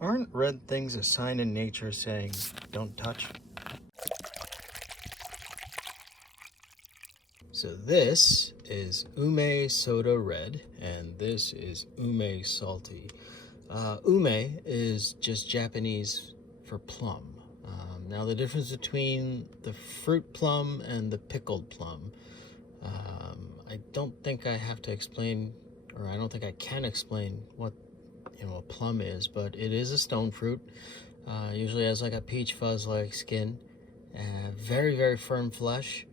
Aren't red things a sign in nature saying, don't touch? So this is ume soda red, and this is ume salty. Ume is just Japanese for plum. Now the difference between the fruit plum and the pickled plum, I don't think I have to explain, or I don't think I can explain what a plum is, but it is a stone fruit. Usually has like a peach fuzz-like skin, very very firm flesh,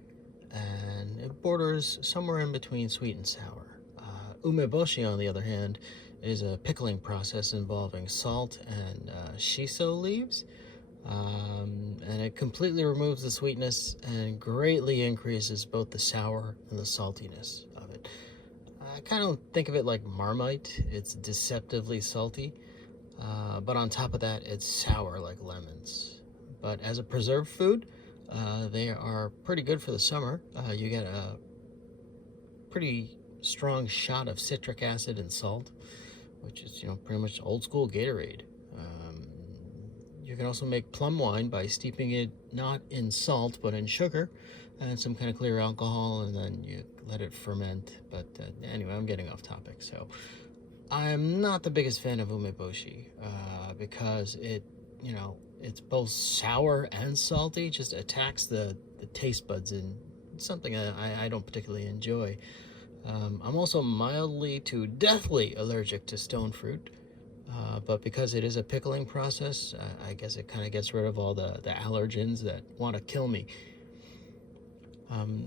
and it borders somewhere in between sweet and sour. Umeboshi, on the other hand, is a pickling process involving salt and shiso leaves, and it completely removes the sweetness and greatly increases both the sour and the saltiness of it. I kind of think of it like Marmite. It's deceptively salty, but on top of that, it's sour like lemons. But as a preserved food, they are pretty good for the summer. You get a pretty strong shot of citric acid and salt, which is, pretty much old school Gatorade. You can also make plum wine by steeping it not in salt but in sugar and some kind of clear alcohol, and then you let it ferment. But anyway, I'm getting off topic. So I'm not the biggest fan of umeboshi because it's both sour and salty. Just attacks the taste buds in something I don't particularly enjoy. I'm also mildly to deathly allergic to stone fruit, but because it is a pickling process, I guess it kind of gets rid of all the allergens that want to kill me.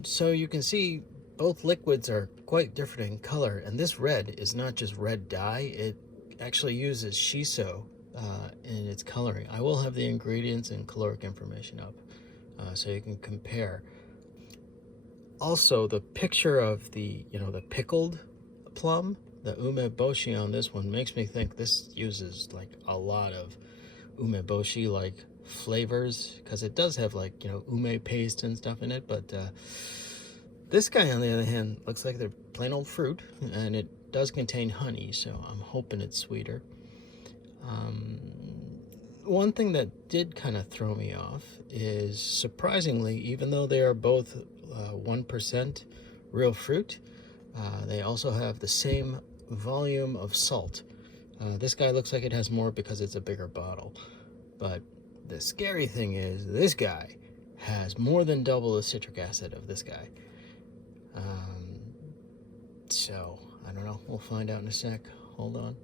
So you can see both liquids are quite different in color, and this red is not just red dye, it actually uses shiso in its coloring. I will have the ingredients and caloric information up so you can compare. Also, the picture of the pickled plum, the umeboshi on this one, makes me think this uses like a lot of umeboshi like flavors, because it does have like ume paste and stuff in it. But this guy, on the other hand, looks like they're plain old fruit, and it does contain honey, so I'm hoping it's sweeter. One thing that did kind of throw me off is, surprisingly, even though they are both 1% real fruit, they also have the same volume of salt. This guy looks like it has more because it's a bigger bottle. But the scary thing is, this guy has more than double the citric acid of this guy. So, I don't know. We'll find out in a sec. Hold on.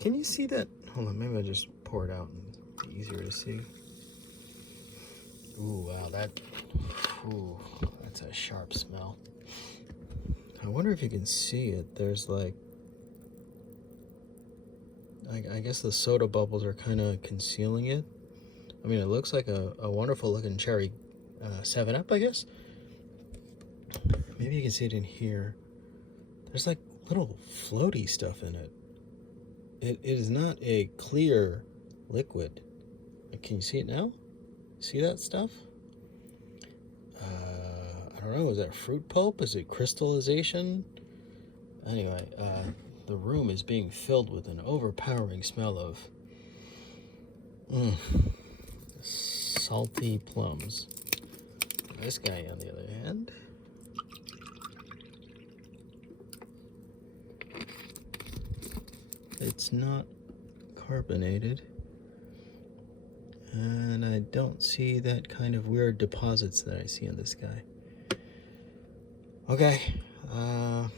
Can you see that? Hold on, maybe I'll just pour it out and be easier to see. Ooh, wow, that's a sharp smell. I wonder if you can see it. There's like, I guess the soda bubbles are kind of concealing it. I mean, it looks like a wonderful looking cherry 7-Up, I guess. Maybe you can see it in here. There's like little floaty stuff in it. It is not a clear liquid. Can you see it now? See that stuff? I don't know. Is that fruit pulp? Is it crystallization? Anyway, the room is being filled with an overpowering smell of salty plums. This guy, on the other hand, it's not carbonated, and I don't see that kind of weird deposits that I see in this guy. Okay, and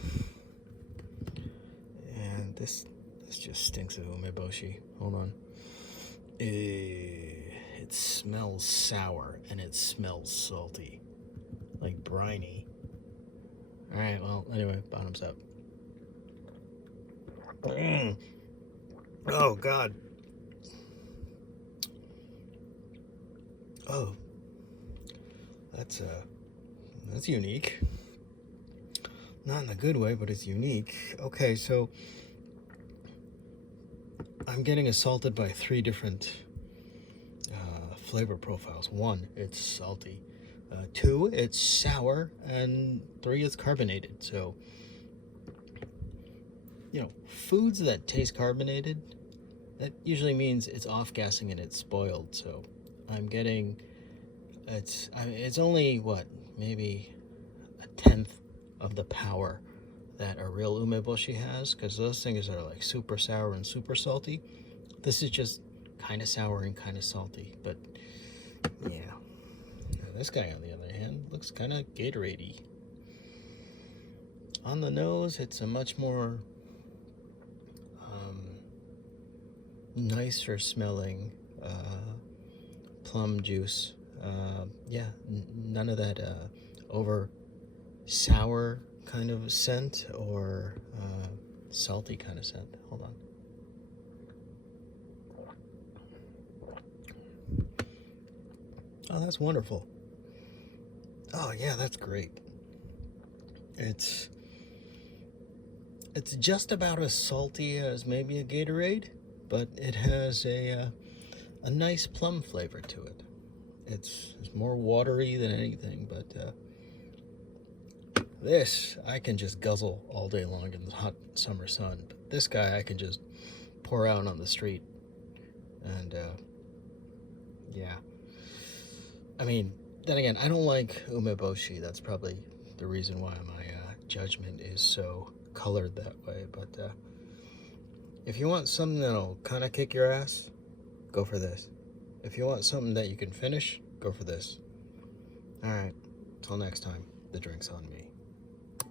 this just stinks of umeboshi. Hold on. It smells sour and it smells salty, like briny. All right, well, anyway, bottoms up. Oh God. Oh, that's unique. Not in a good way, but it's unique. Okay, so I'm getting assaulted by 3 different flavor profiles. 1, it's salty. 2, it's sour, and 3, it's carbonated. So, foods that taste carbonated, that usually means it's off-gassing and it's spoiled. So I'm getting, it's only, what, maybe a tenth of the power that a real umeboshi has, because those things are like super sour and super salty. This is just kind of sour and kind of salty, but yeah. Now this guy, on the other hand, looks kind of gatorade-y. On the nose, it's a much more nicer smelling plum juice. Yeah, none of that over sour kind of scent or salty kind of scent. Hold on. Oh, that's wonderful. Oh yeah, that's great. It's just about as salty as maybe a Gatorade, but it has a nice plum flavor to it. It's more watery than anything, but this I can just guzzle all day long in the hot summer sun. But this guy I can just pour out on the street, and yeah. I mean, then again, I don't like umeboshi. That's probably the reason why my judgment is so colored that way. But if you want something that'll kind of kick your ass, go for this. If you want something that you can finish, go for this. All right, till next time, the drink's on me.